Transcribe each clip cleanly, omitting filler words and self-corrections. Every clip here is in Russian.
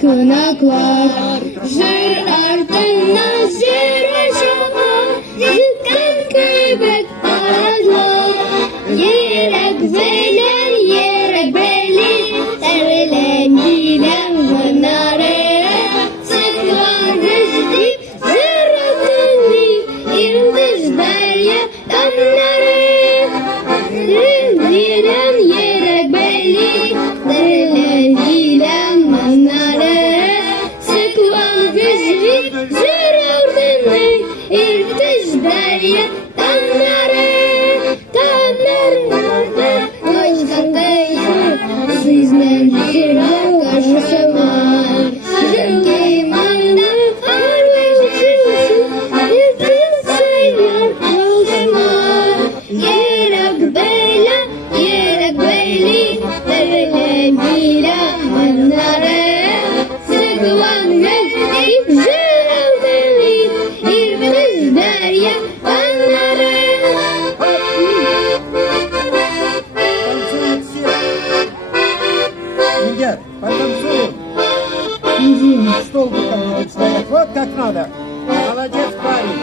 konaklar. Jır ardından jır aşağı, yıkan köpek parazlar. Yerek belen, yerek beli, erilen giden pınarı. Sıklar rızdık, zır atını, yıldız derya damları. Dilen yerek beli, erilen giden pınarı. Sıklar rızdık, zır atını, yıldız derya damları. Жизнь кажется вам, жил манда, Yerek beyli, derle mira manare, sıkılan gözlük zırhlı, irminiz derya anları. Нет, потанцуем. Стол будет стоять. Вот как надо. Молодец, парень.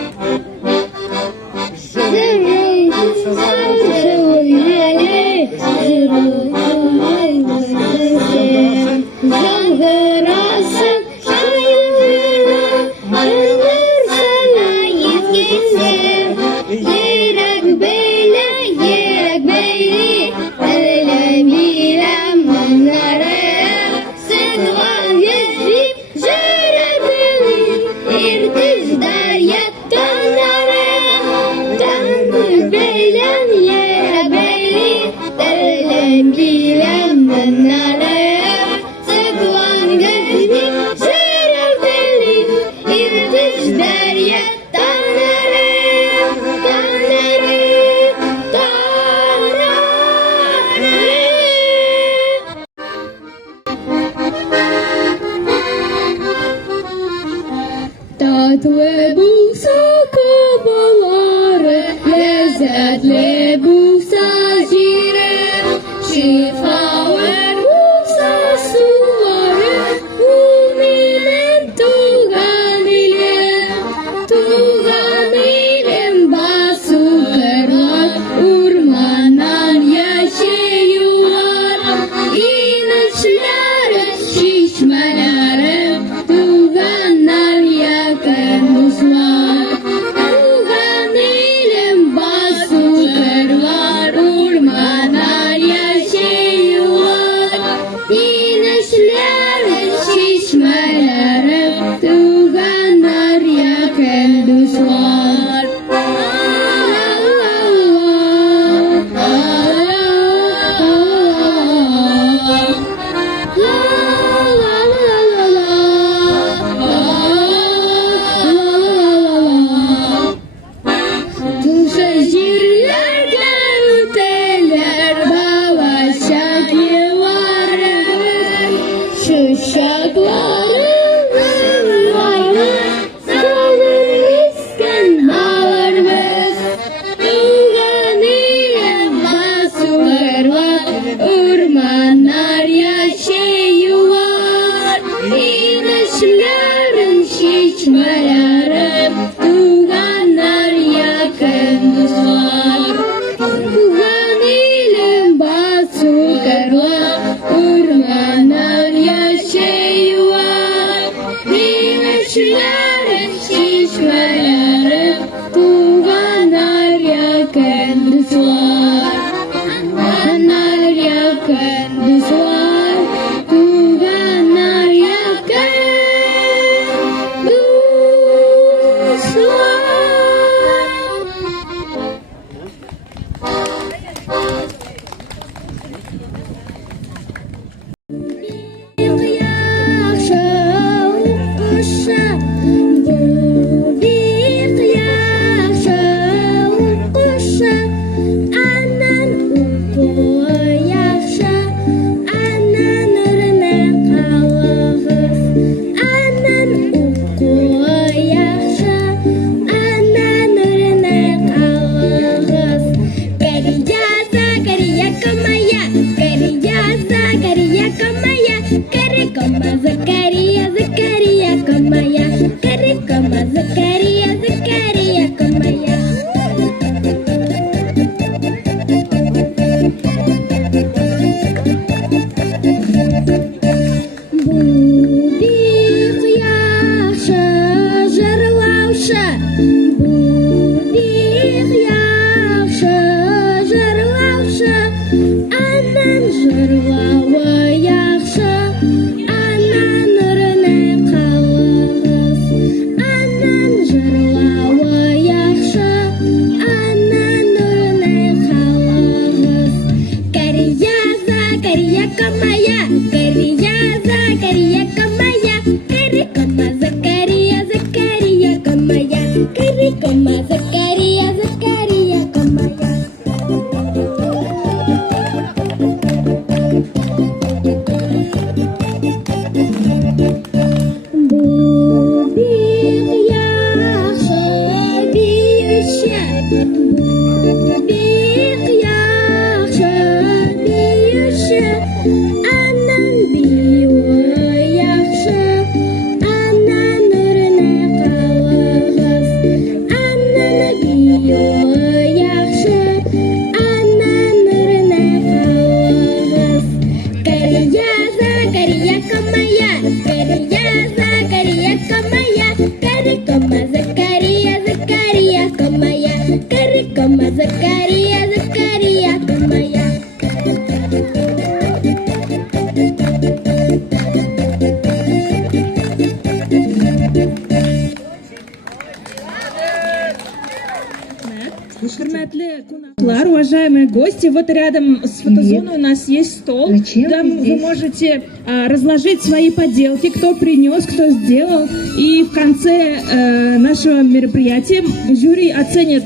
Tatlı bulsa kovaları, lezzetli bulsa ciğeri, şifalı bulsa suları, uminen tuğan ilim basu kırlar, urmanan yaşıyorlar, inançları, şişmeleri, tuğanlar yakın uzman. Tuğan ilim basu kırlar, urmanan yaşıyorlar, inançları, şişmeleri, tuğanlar yakın uzman. Şehirlerden öteler bağışak yıllarımız, şu şarkılarımız varmış, salın iskan bağırmız. Tuğan ilim basularla, ormanlar yaşıyorlar, inişlerin şişmelerim, tuğanlar yakın dostlar. Tuğan ilim basularla, ormanlar yaşıyorlar, inişlerin şişmelerim, tuğanlar yakın dostlar. Tuğanlar yakın dostlar, tuğanlar yakın dostlar. Yaxşı olsa, bu bir yaxshi, bu bek yaxshi, jırlavşı, anan jırlavi yaxshi, anan nurine qalğız, anan jırlavi yaxshi, anan nurine qalğız. Kariya Zakariya kamaya, Kariya Zakariya kamaya, Kari kama Zakariya Zakariya kamaya, Kari kama Zakariya Zakariya kamaya. Bu bek yaxshi biyushi, bu bek yaxshi biyushi, anan biyuvi yaxshi, anan nurine qalğız, anan biyuvi yaxshi, anan nurine qalğız. Kariya Zakariya kamaya, Kariya Zakariya kamaya, Kari kama Zakariya Zakariya kamaya, Kari kama Zakariya Zakariya kamaya. Hürmetli konuklar, уважаемые гости, вот рядом с фотозоной у нас есть стол. Там вы можете разложить свои поделки, кто принес, кто сделал. И в конце нашего мероприятия жюри оценит.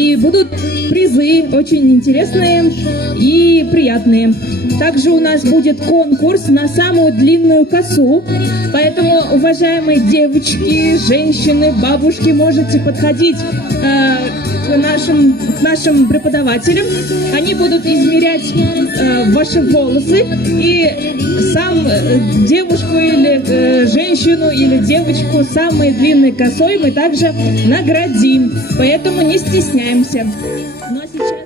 И будут призы очень интересные и приятные. Также у нас будет конкурс на самую длинную косу. Поэтому, уважаемые девочки, женщины, бабушки, можете подходить к нашим преподавателям. Они будут измерять ваши волосы, и сам девушку или женщину или девочку с самой длинной косой мы также наградим. Поэтому не стесняемся. Ну а сейчас...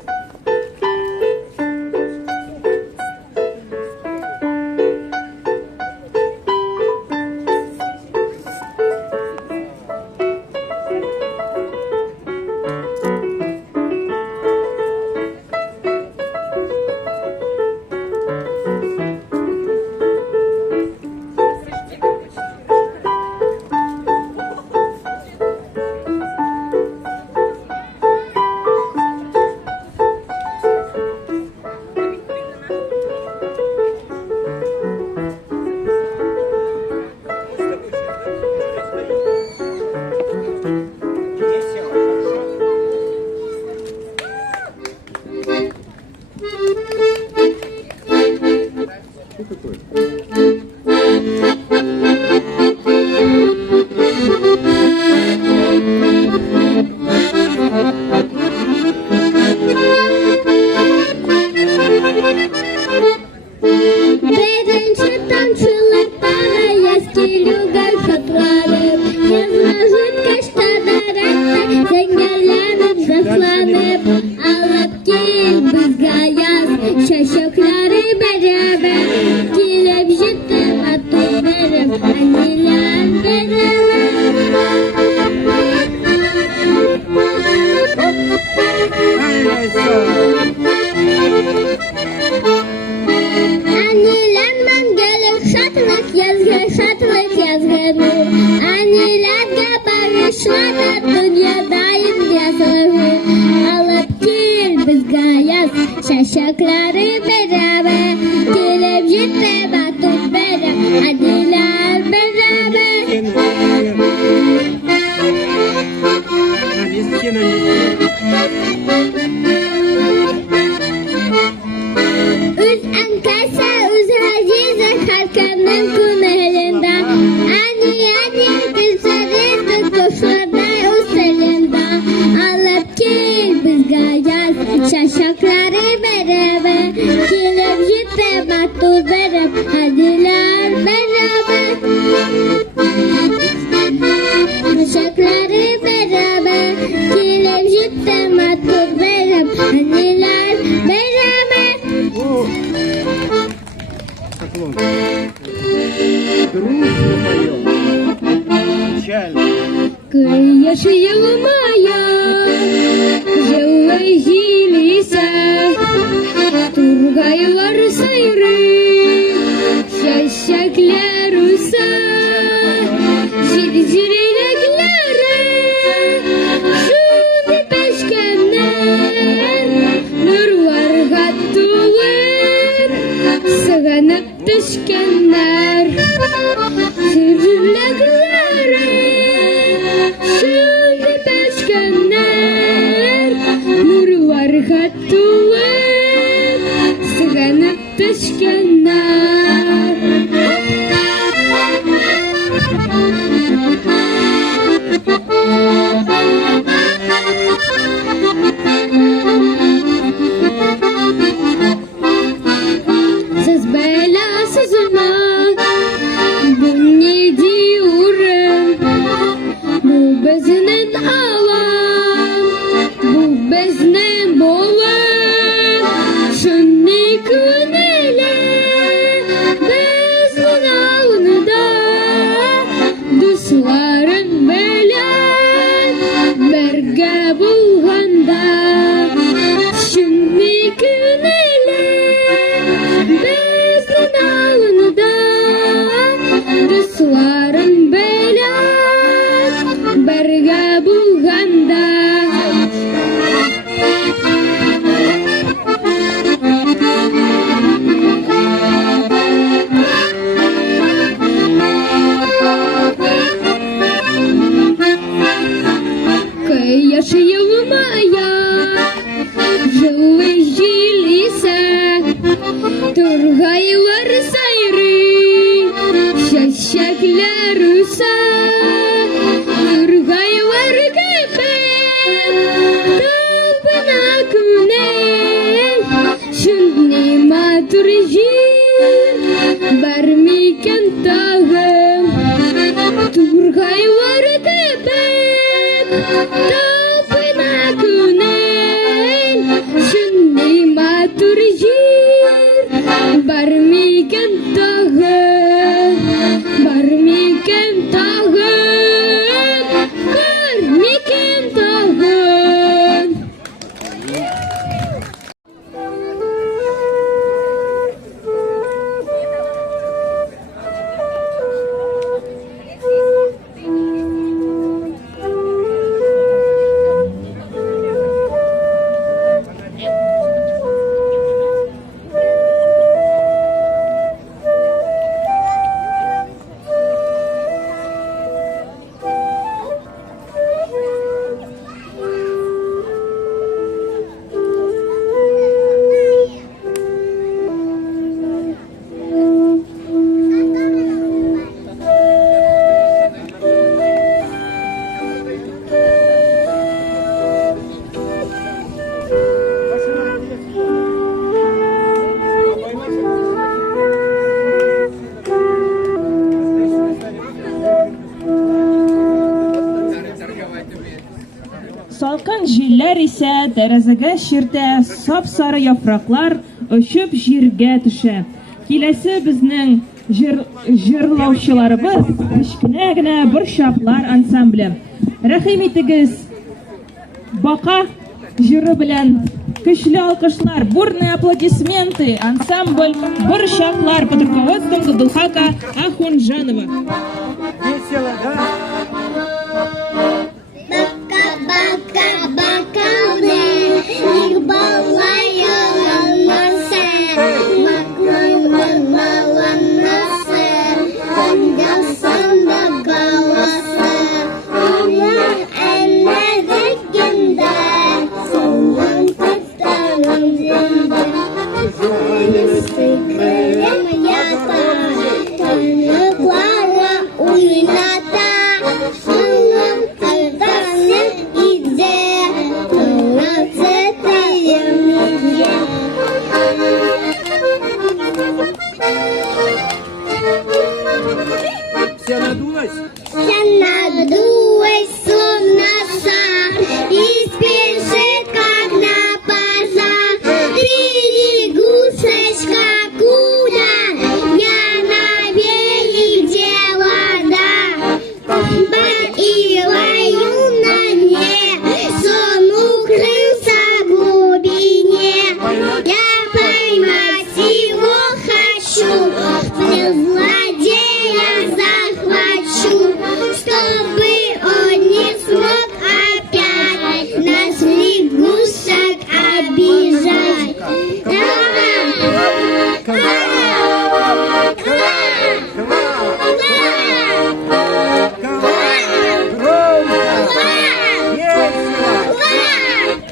Şaşakları beraber, televizyon batıp beraber, hadiler beraber. Üz ankasa, üz hazize, halkanın kunelinde. Ani kızarızdı koşlarda, üstelinde. Alıp gel biz gayaz, şaşakları beraber, televizyon batıp beraber, hadiler beraber. Şaşakları beraber, televizyon batıp beraber, hadiler beraber. Грустно поем. Печально. Кыяшы йылмая, жылы жилисе, тургайлар сайры, чәчәкләр үсә, җирҗирәкләре, шундый пәшкәннәр, нурларга тулыр, сыгынып төшкәннәр, җирҗирәкләре, шундый пәшкәннәр, нурларга тулыр, сыгынып төшкәннәр. Сез беләсезме, бу нинди урын, бу безнең алан, бу безнең болын, шундый күңелле, безнең авылда, дусларың белән бергә булганда, шундый күңелле, безнең авылда, дусларың белән бергә булганда. Кыяш йылмая, жылы жилисе, тургайлар сайрый, чәчәкләр үсә, тургайлар кебек, талпына күңел, шундый матур җир, бар микән тагын, тургайлар кебек, талпына күңел, шундый матур җир, бар микән тагын, бар микән тагын, бар микән тагын. Салкын җилләр исә тәрәзәгә чиртә, сап-сары яфраклар очып җиргә төшә. Киләсе безнең җырлаучыларыбыз кечкенә генә борчаклар ансамбле. Рәхим итегез, бака җыры белән көчле алкышлар, бурные аплодисменты, ансамбль борчаклар под руководством Габдулхака Ахунжанова. Весело, да? Бака-бака-бакалды, их балая ланасы, маклының баланасы, аңдасында қаласы, олар әнә дегенде, соңын тұттаның жөнді, жүрісі кілем ята, таңықлары ойната.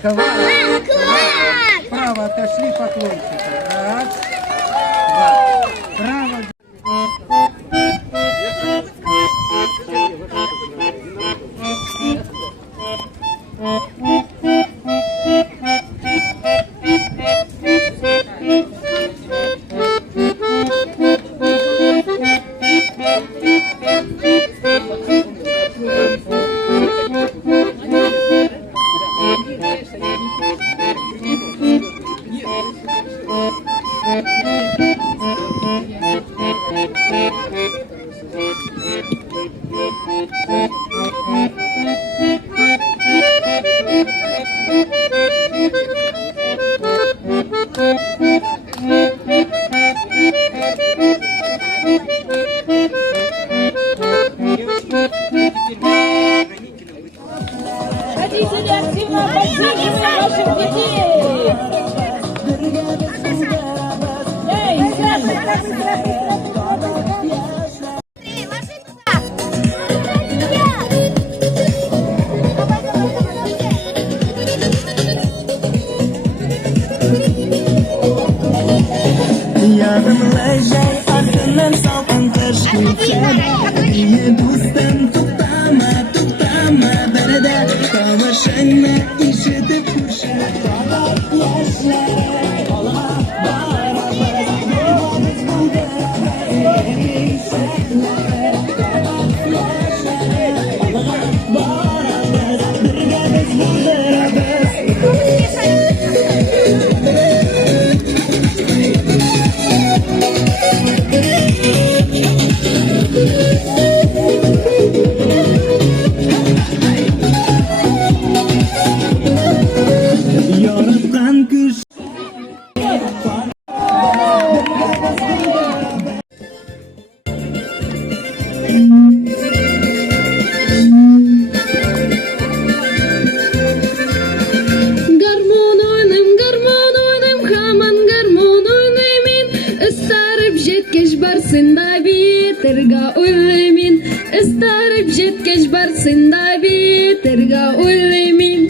Класс. Класс! Вправо отошли поклончика. Раз, два. Право. Родители активно поддерживают ваших детей. Эй, Yarım lejay ardından saltan taşkınca Yedustan tutama berede Kavaşanma işitip kuşa Yaşlar olma bara Yarattan kış Барсында витерга уйлаймын, ыстарып жеткеч барсында витерга уйлаймын.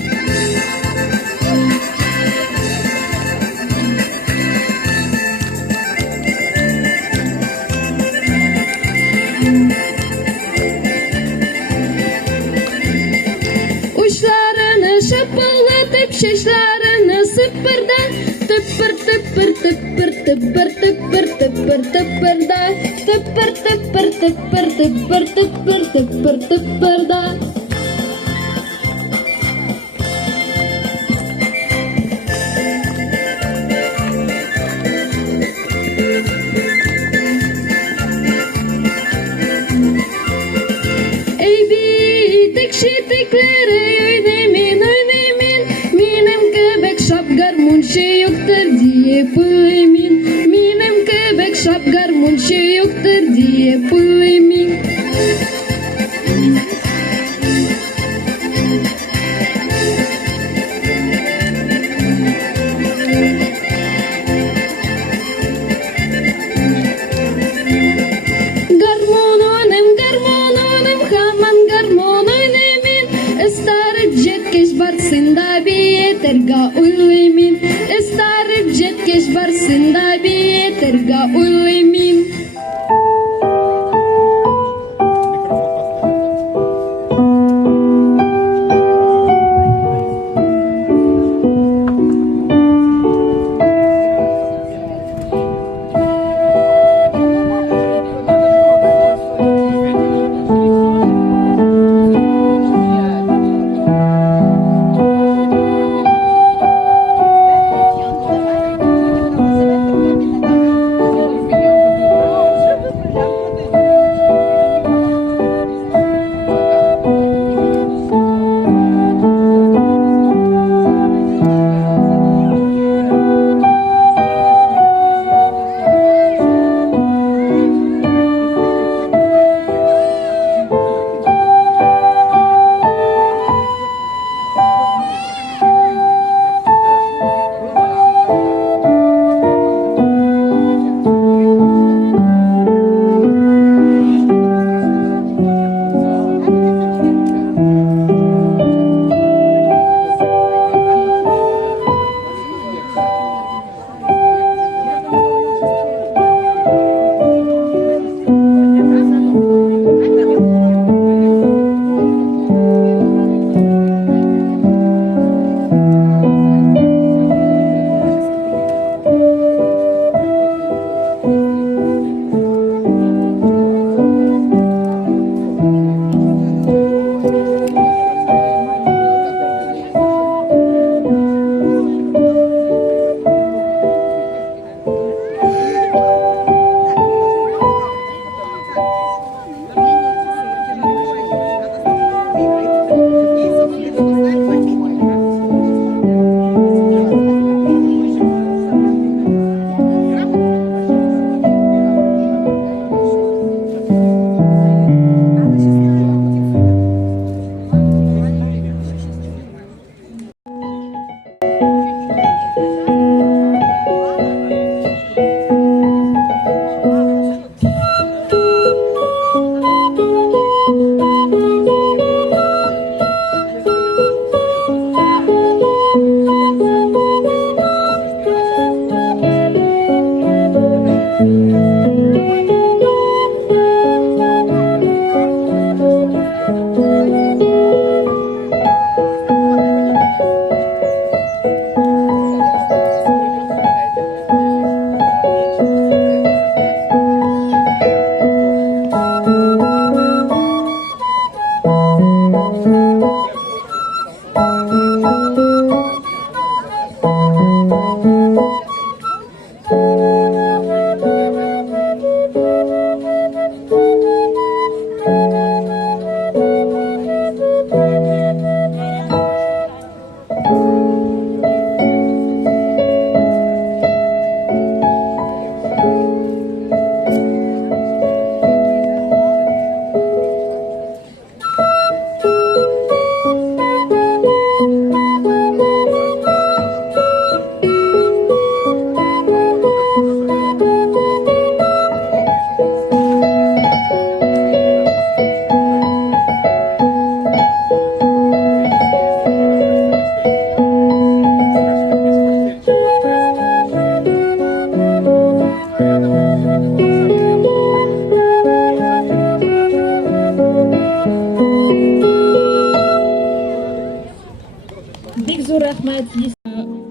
Uçlarını şapılatıp şişlerini sıpırda tıpır tıpır tıpır tıpır tıpır tıpır tıpırda tıpır tıpır tıpır tıpır tıpır tıpır tıpırda. Ey bitik şitikleri oynamin oynamin Minem kebek şapgar munşi yoktur diye pılaymin Minem kebek şapgar munşi yoktur diye pılaymin Барсында бетерга уйлаймын, ыстарып жеткеч барсында бетерга уйлаймын.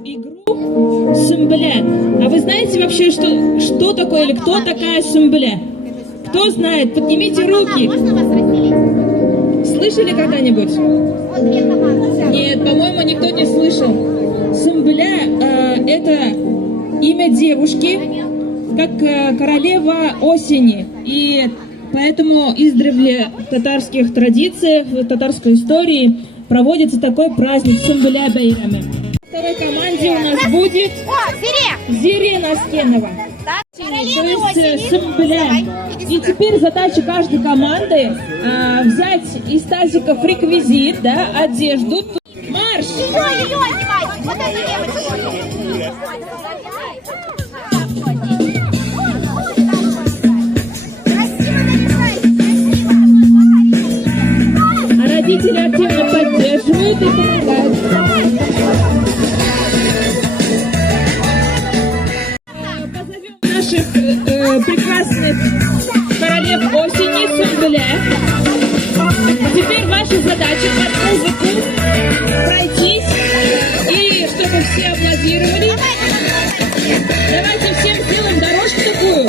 игру Сумбля. А вы знаете вообще, что такое или кто такая Сумбля? Кто знает? Поднимите руки. Слышали когда-нибудь? Нет, по-моему, никто не слышал. Сумбля это имя девушки, как королева осени. И поэтому издревле в татарских традициях, в татарской истории проводится такой праздник Сумбля Байрамы. В второй команде у нас будет Зире Наскенова. То есть Сумбля. И теперь задача каждой команды взять из тазиков реквизит, да, одежду. Марш! А родители активно поддерживают и помогают. Позовем наших прекрасных королев осени Сумбля. Теперь ваша задача под музыку пройтись и чтобы все аплодировали. Давайте всем сделаем дорожку такую.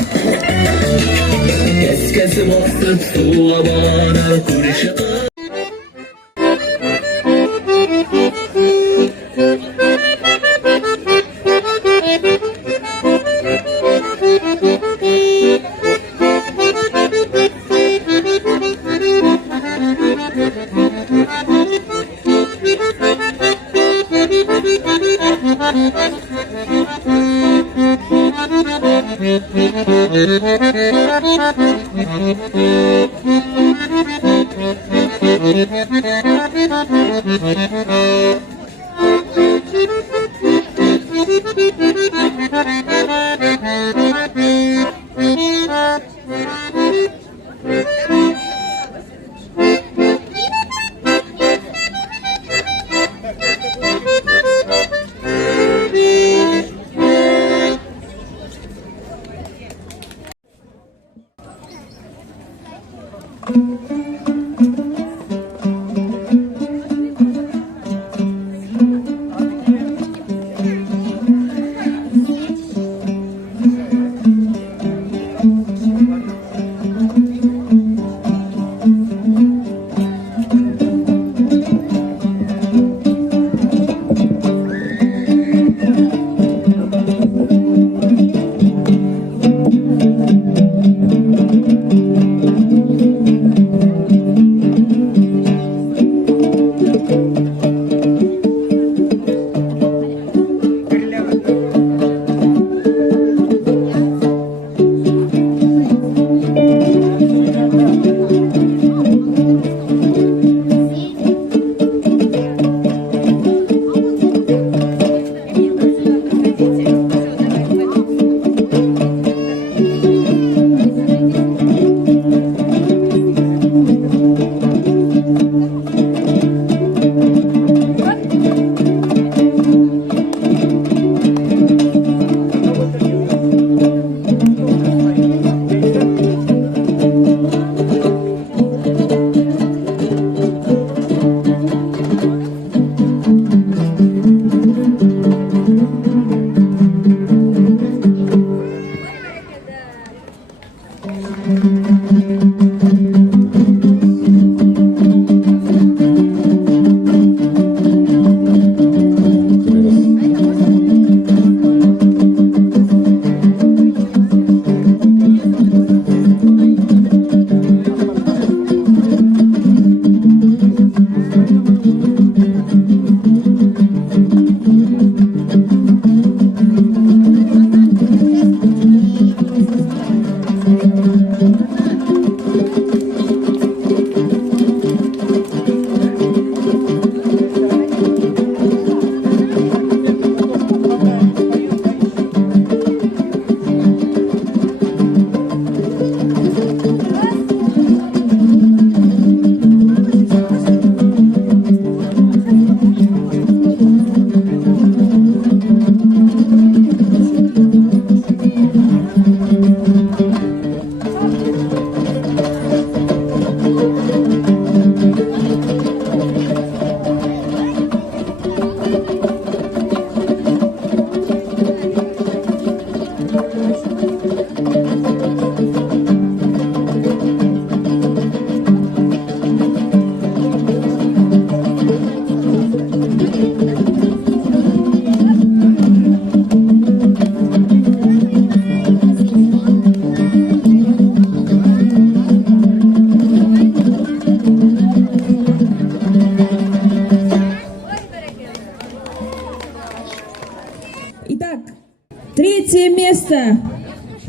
Третье место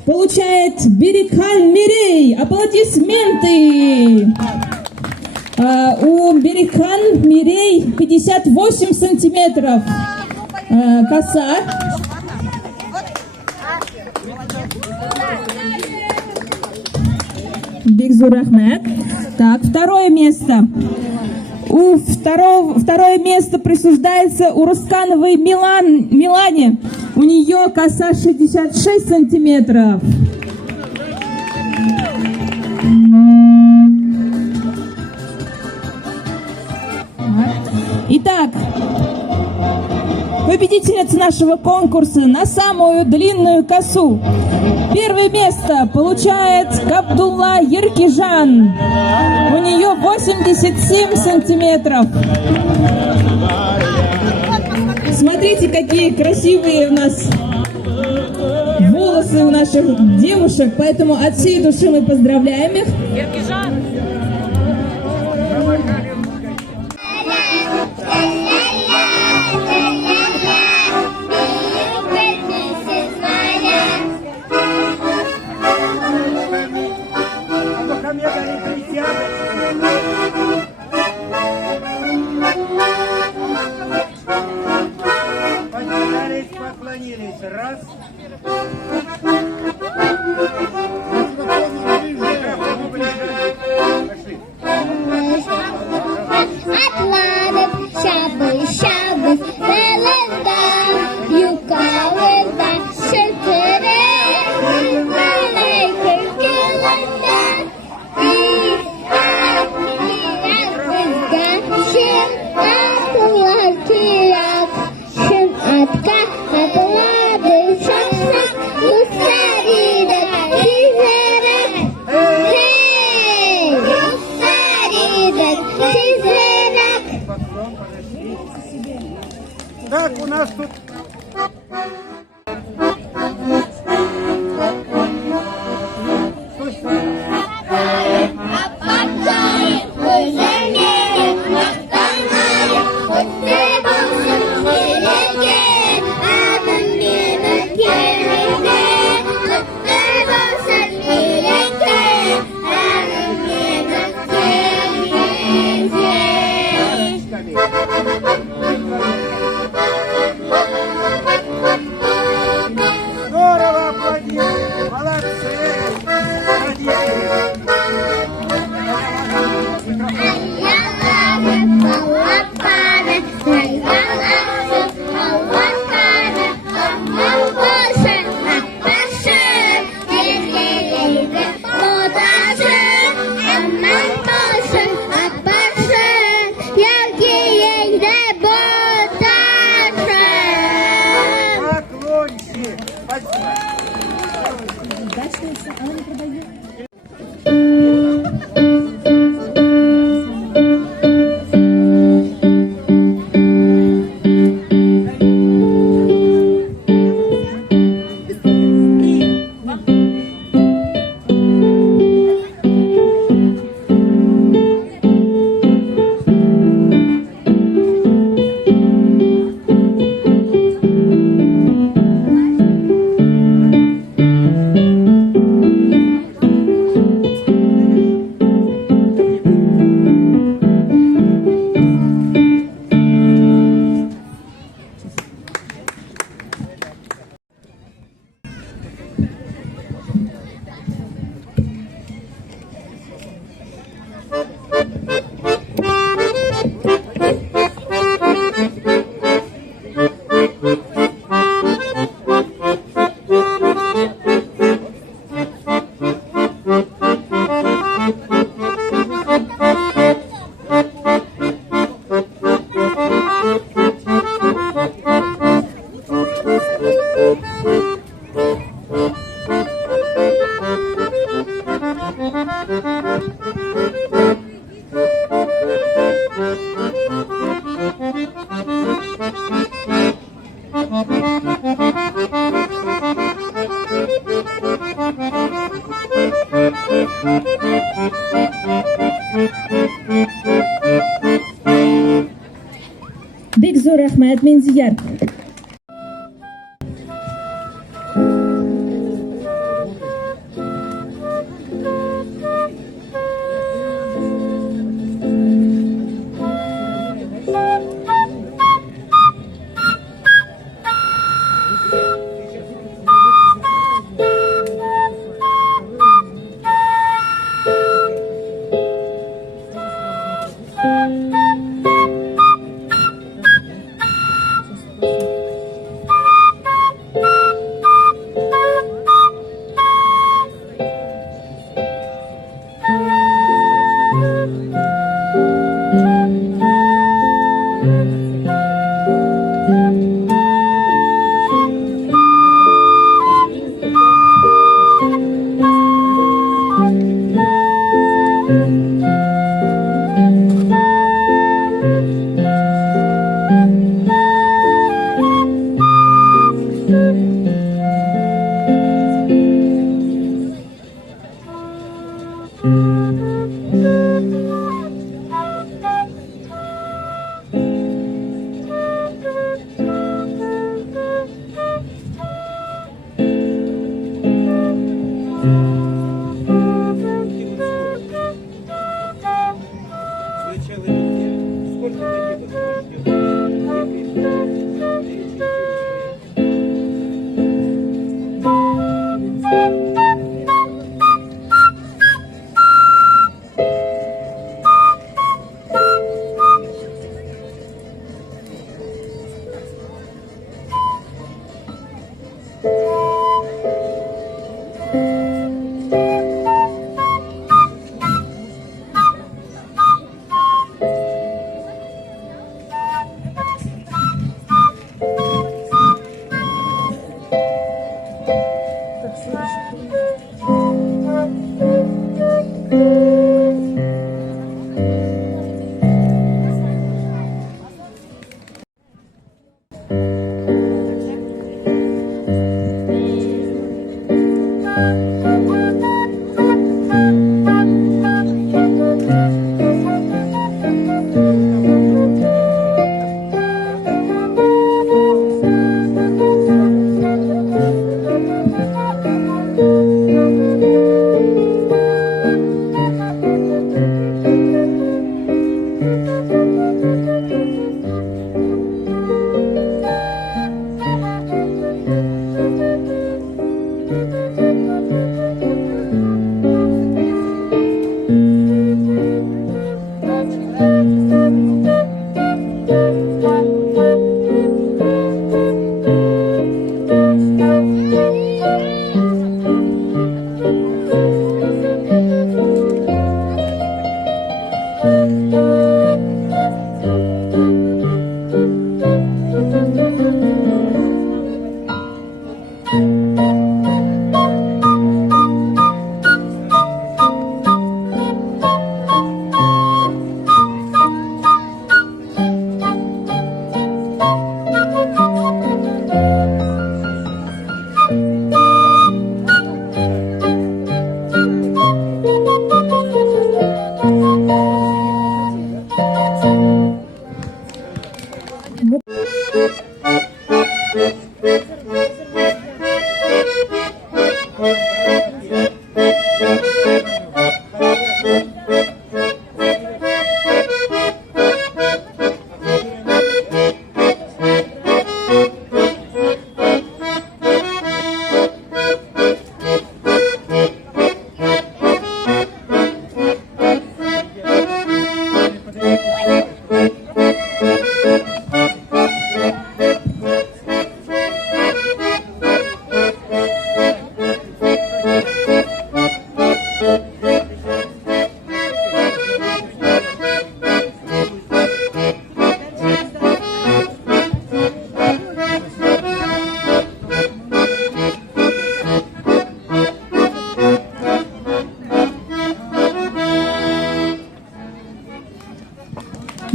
получает Берикхан Мирей. Аплодисменты! У Берикхан Мирей 58 сантиметров коса. Бигзур Ахмед. Так, второе место. Второе место присуждается Урускановой Милане. У нее коса 66 сантиметров. Итак, победительница нашего конкурса на самую длинную косу. Первое место получает Габдулла Еркижан. У нее 87 сантиметров. Смотрите, какие красивые у нас волосы у наших девушек. Поэтому от всей души мы поздравляем их. Поклонились. Раз. Пошли. Atlantic, Shabbos, Belinda, you call it that shit today. Malayker, Gilanda, Shim, Atlantic, Shim, Atka, Atlantic, Shaksa, Usarida, Tizera, hey, Usarida, Tizera. Так, у нас тут... Здорово аплодируем! Молодцы! Поклончик! Спасибо! Бигзур Ахмед Минзияр.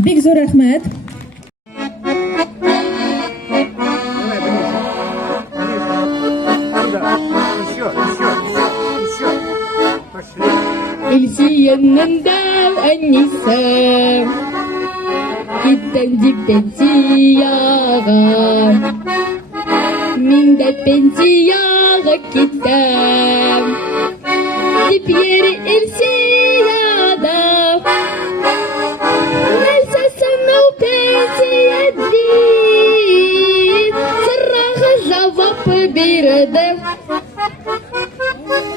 Бик зур рәхмәт. Давай, ближе. Сюда. Еще. Пошли. Elsiyanında annesi gitten pensiyaga min de pensiyaga gittim dip yeri elsiyada neyse sana o pensiyadi sarraha cevap verdim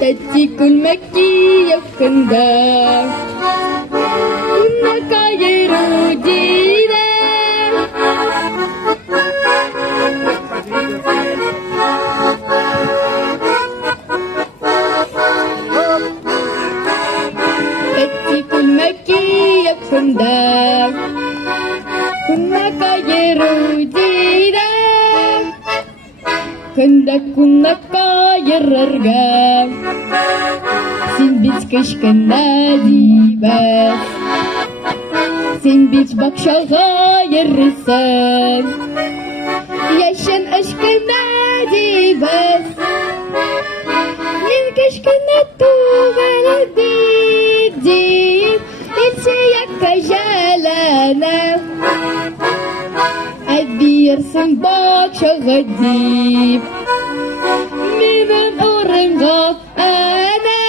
تأتيكل مكي يفكندا إنك يرودينا تأتيكل مكي يفكندا إنك يرودينا كندا كنك يررقا Sen biç kışkında dibes Sen biç bakşağa yarısın Yaşın aşkına dibes Nin kışkına tuğala didip İlse yakka jalana Adbiyersin bakşağa dib Minin oranga ana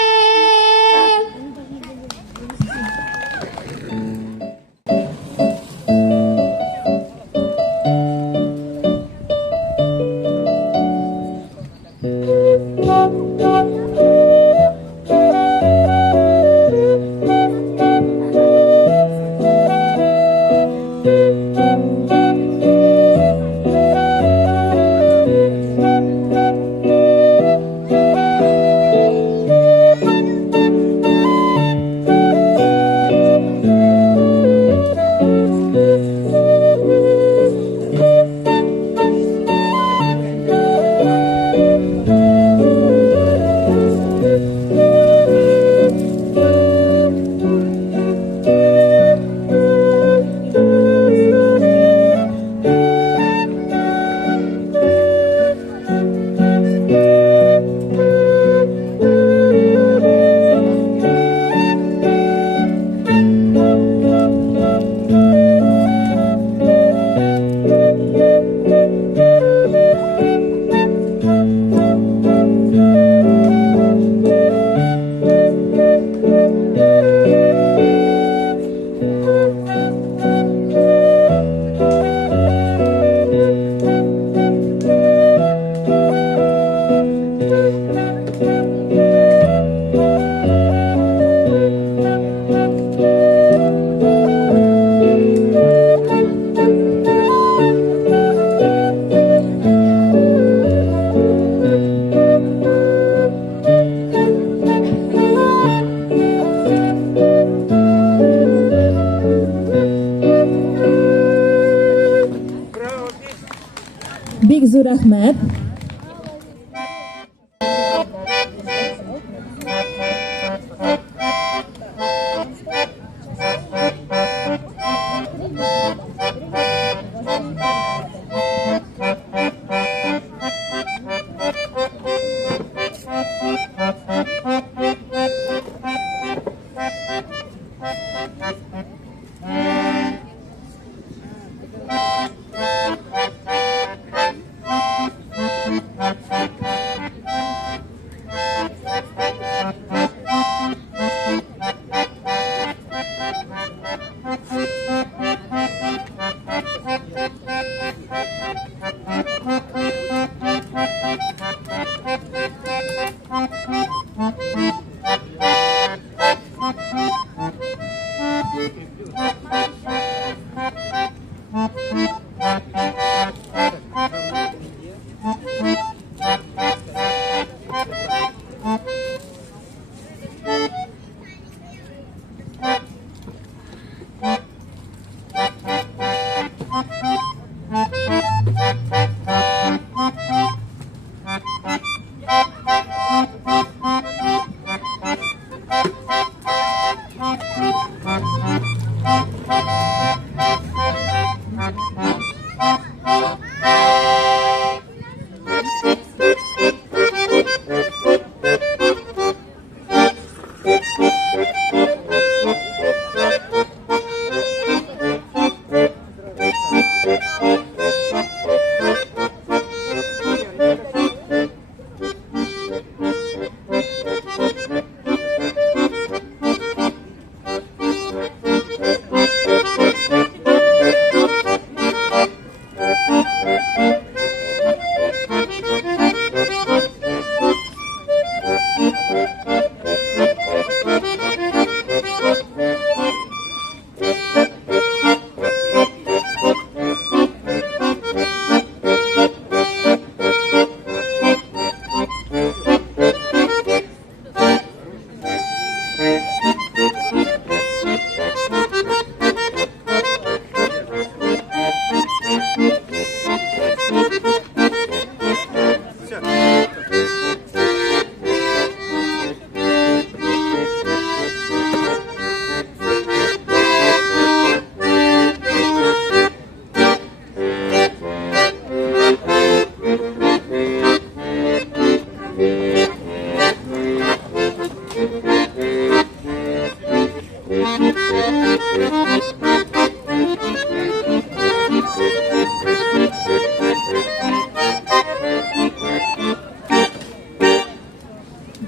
Бик зур рахмәт.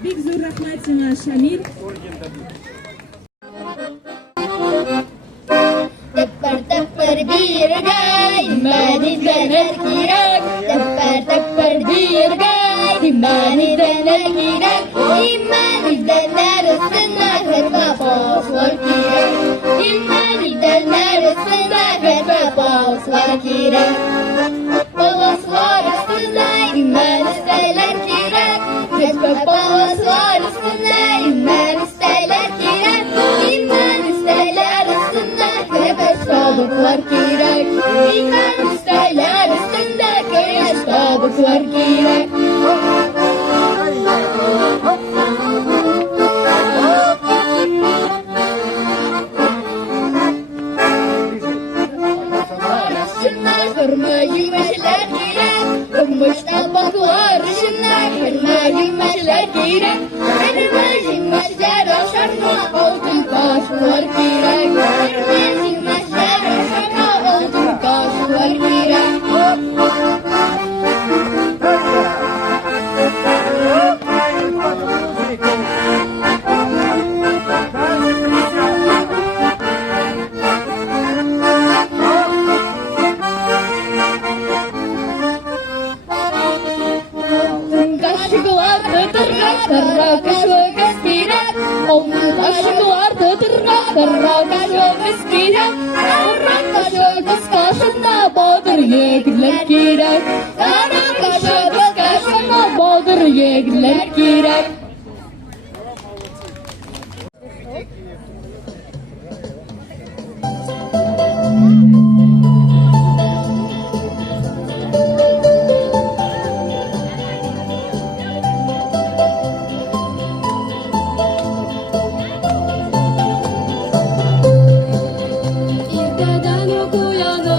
Бик зур рахмәт сиңа, Шамил. Тәппәр биргәй, мәнизәләр кирәк. Тәппәр биргәй, мәнизәләр кирәк. Мәнизәләр өстенә хәрбә башлар кирәк. Мәнизәләр өстенә хәрбә башлар кирәк. Башлар өстенә мәнизәләр кирәк. Хәрбә башлар өстенә мәнизәләр кирәк. Мәнизәләр өстенә хәрбә табыклар кирәк. Мәнизәләр өстенә көяш табыклар кирәк. Hırma-yümüşler kирәк, Кумышта баклар эченә hırma-yümüşler кирәк. Hırма-yümüşler ашарга алтын ташлар кирәк. Hırма-yümüşler ашарга алтын ташлар кирәк. Yegler kирәк. yana